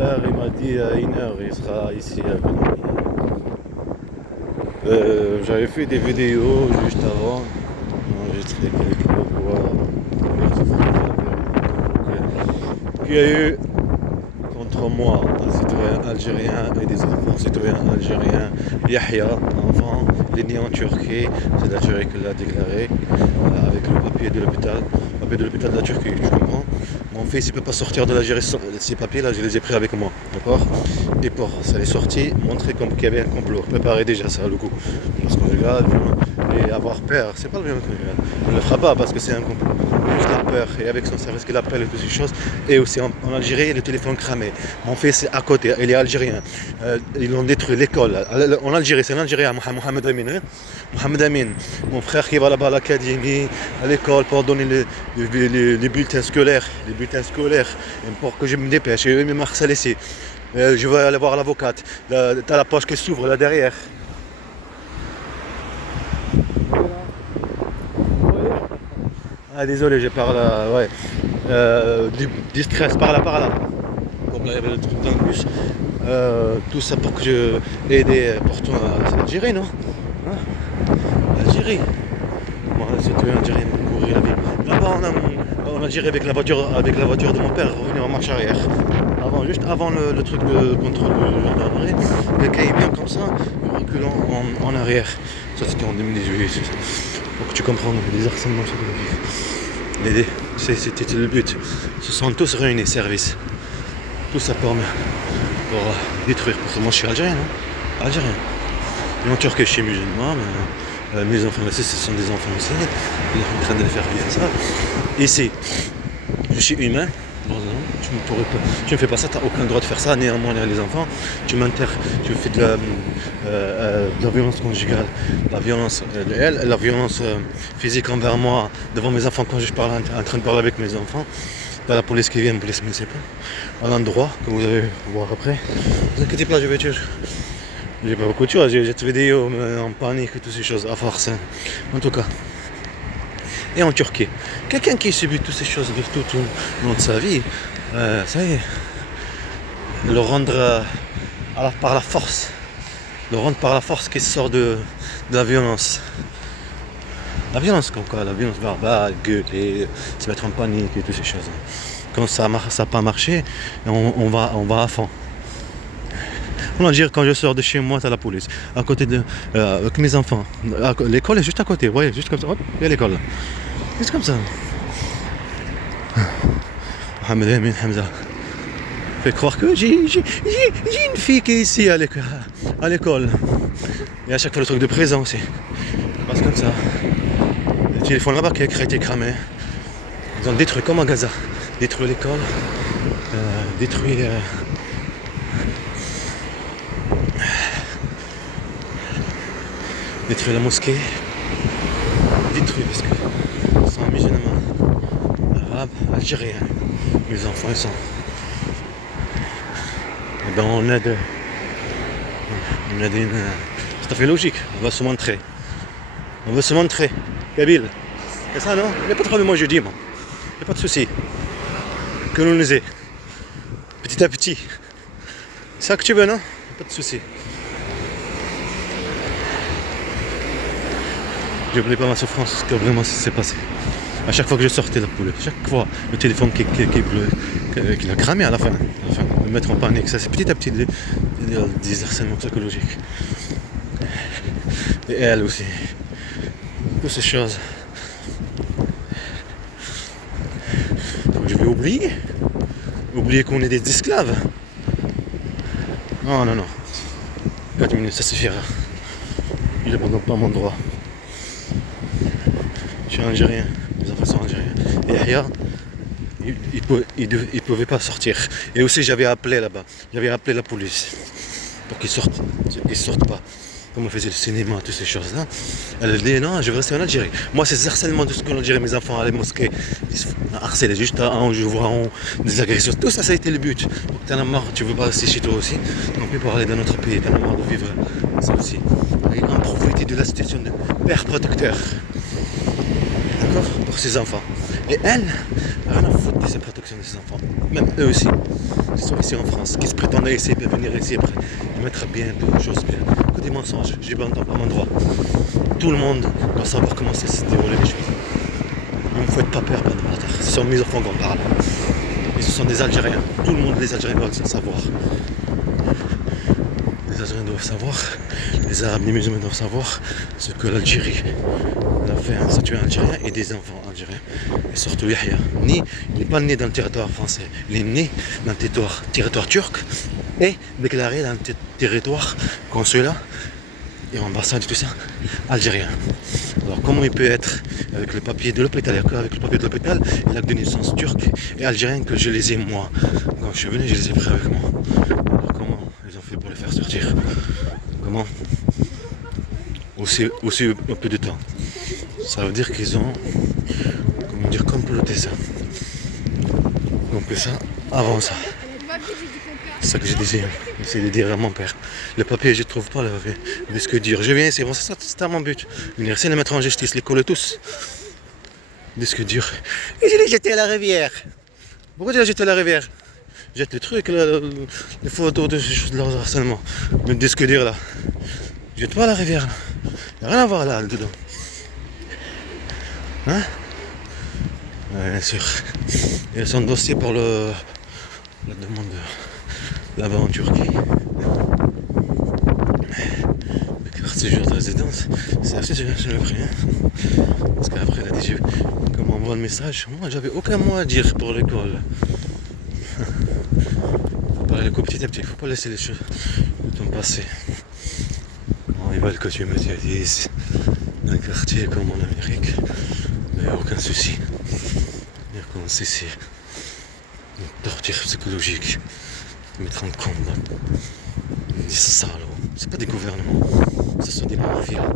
père il m'a dit à 1 heure il sera ici avec nous. J'avais fait des vidéos juste avant, enregistré quelques voix. Il y a eu contre moi un citoyen algérien et des enfants citoyens algériens, Yahya, enfant, il est né en Turquie, c'est la Turquie qui l'a déclaré, avec le papier de l'hôpital de la Turquie, tu comprends? Mon fils il peut pas sortir de l'Algérie sans ces papiers là, je les ai pris avec moi, d'accord? Et pour ça les sorties, montrer comme qu'il y avait un complot, préparer déjà ça le coup. Parce que regarde, et avoir peur, c'est pas le bien conjugal. On ne le fera pas parce que c'est un complot. Juste la peur et avec son service qu'il appelle et toutes ces choses. Et aussi en Algérie, le téléphone cramé. Mon fils est à côté, il est algérien. Ils ont détruit l'école. En Algérie, c'est un Algérien, Mohamed Amin. Hein? Mohamed Amin, mon frère qui va là-bas à l'académie, à l'école pour donner les bulletins scolaires. Les bulletins scolaires, pour que je me dépêche. Et eux, ils m'ont ici. Je vais aller voir l'avocate. T'as la poche qui s'ouvre là derrière. Ah désolé, je parle ouais. Du stress par là. Comme là il y avait le truc dans le bus. Tout ça pour que je aider pour toi. C'est l'Algérie, non? Hein? L'Algérie. Moi, c'était Algérien pour courir la vie. Là-bas en Algérie avec la voiture de mon père, revenir en marche arrière. Juste avant le truc de contrôle de gendarmerie, quelqu'un est bien comme ça, reculant en arrière. Ça c'était en 2018. Pour que tu comprennes les harcèlements psychologiques. C'était le but. Ce sont tous réunis, service. Tout ça pour détruire. Parce que moi je suis algérien, non? Algérien. Et en Turquie je suis musulman, mais mes enfants ici ce sont des enfants aussi. Ils sont en train de les faire vivre ça. Ici, je suis humain. Tu ne fais pas ça, tu n'as aucun droit de faire ça, néanmoins les enfants. Tu fais de la violence conjugale, la violence physique envers moi, devant mes enfants quand je parle en train de parler avec mes enfants. T'as la police qui vient, la police municipale, à l'endroit que vous allez voir après. Ne vous inquiétez pas, je vais tuer. J'ai pas beaucoup de choses, j'ai cette vidéo en panique et toutes ces choses, à force. Hein. En tout cas. Et en Turquie, quelqu'un qui subit toutes ces choses tout au long de sa vie, ça y est, le rendre par la force, qui sort de la violence. La violence comme quoi, la violence verbale, gueuler, se mettre en panique et toutes ces choses. Quand ça n'a pas marché, on va à fond. On va dire quand je sors de chez moi, t'as la police. À côté avec mes enfants. L'école est juste à côté, vous voyez, juste comme ça. Hop, il y a l'école. Juste comme ça. Mohamed Amin Hamza. Fait croire que j'ai une fille qui est ici à l'école. Et à chaque fois le truc de présent aussi. Passe comme ça. Le téléphone là-bas qui a été cramé. Ils ont détruit comme à Gaza. Détruit l'école. Détruit. Détruit la mosquée. Détruit parce que sont musulmans, arabes, algériens. Mes enfants ils sont. Et ben on aide une. C'est tout à fait logique, on va se montrer. Kabyle. C'est ça non? Il n'y a pas de problème moi je dis moi. Il n'y a pas de souci. Que nous nous aidons. Petit à petit. C'est ça que tu veux non? Pas de souci. J'oublie pas ma souffrance, ce que vraiment s'est passé. À chaque fois que je sortais de la poule, chaque fois le téléphone qui a cramé à la fin, me mettre en panique, ça c'est petit à petit des harcèlements psychologiques. Et elle aussi. Toutes ces choses. Donc je vais oublier qu'on est des esclaves. Non. 4 minutes, ça suffira. Il n'abandonne pas mon droit. Je suis algérien, mes enfants sont algériens. Et Yahya, il pouvait pas sortir. Et aussi j'avais appelé là-bas, la police pour qu'ils sortent pas. Comme on faisait le cinéma, toutes ces choses-là. Elle a dit non, je vais rester en Algérie. Moi c'est harcèlement de ce qu'en Algérie, mes enfants à la mosquée, ils se font harceler juste je vois des agressions. Tout ça, ça a été le but. Donc t'en as marre, tu veux pas rester chez toi aussi. Tant pis pour aller dans notre pays, t'en as marre de vivre ça aussi. Et en profiter de la situation de père protecteur. D'accord? Pour ses enfants. Et elle, rien à foutre de cette protection de ses enfants. Même eux aussi, qui sont ici en France, qui se prétendaient essayer de venir ici après, de mettre bien, des choses bien. Que des mensonges, j'ai pas mon droit. Tout le monde doit savoir comment ça se déroule les choses. Ne me faites pas peur, pendant bâtard. Ce sont mes enfants qu'on parle. Et ce sont des Algériens. Tout le monde, les Algériens doivent savoir. Les Algériens doivent savoir, les Arabes, les musulmans doivent savoir ce que l'Algérie a fait un statut algérien et des enfants algériens. Et surtout Yahya. Il n'est pas né dans le territoire français, il est né dans le territoire turc et déclaré dans le territoire consulat et ambassade et tout ça, algérien. Alors comment il peut être avec le papier de l'hôpital, avec le papier de l'hôpital et l'acte de naissance turc et algérien que je les ai moi. Quand je suis venu, je les ai pris avec moi. Alors comment ils ont fait pour les faire sortir? Comment? Aussi un peu de temps. Ça veut dire qu'ils ont, comment dire, comploté ça. Donc ça, avant ça. C'est ça que j'ai essayé de dire à mon père. Le papier, je ne trouve pas le papier. Disque dur. Je viens ici, bon, c'était mon but. Venir ici, les mettre en justice, les coller tous. Disque dur. Et je l'ai jeté à la rivière. Pourquoi tu l'as jeté à la rivière? Jette les trucs, les photos de leur harcèlement. Le disque dur là. Jette pas à la rivière. Il n'y a rien à voir là, dedans. Hein? Ouais, bien sûr. Il y a son dossier pour la demande là-bas en Turquie. Le carte séjour de résidence, c'est assez je le pris. Parce qu'après, il a dit, comme on voit le message, moi j'avais aucun mot à dire pour l'école. Faut parler le coup petit à petit, il faut pas laisser les choses le temps passer. Bon, ils veulent que tu me dises un quartier comme en Amérique, mais aucun souci. Dire qu'on sait c'est une torture psychologique, mettre en combat. Des salauds, c'est pas des gouvernements, ce sont des mafias.